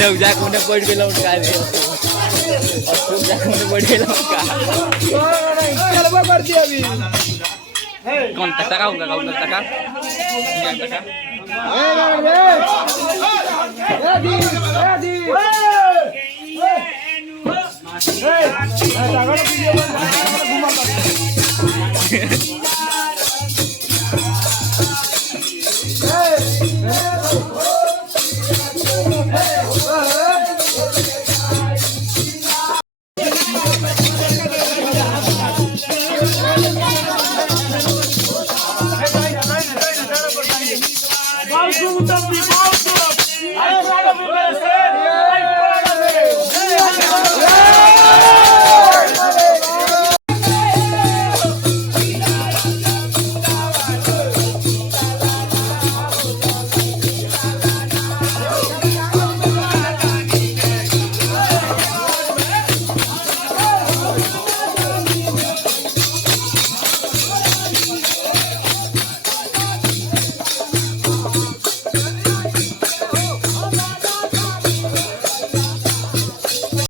Jauh jago nak buat film kali. Aku jago nak buat film kali. Kalau apa kerja abi? Kontak tak kau enggak kau kontak kan? Kontak kan?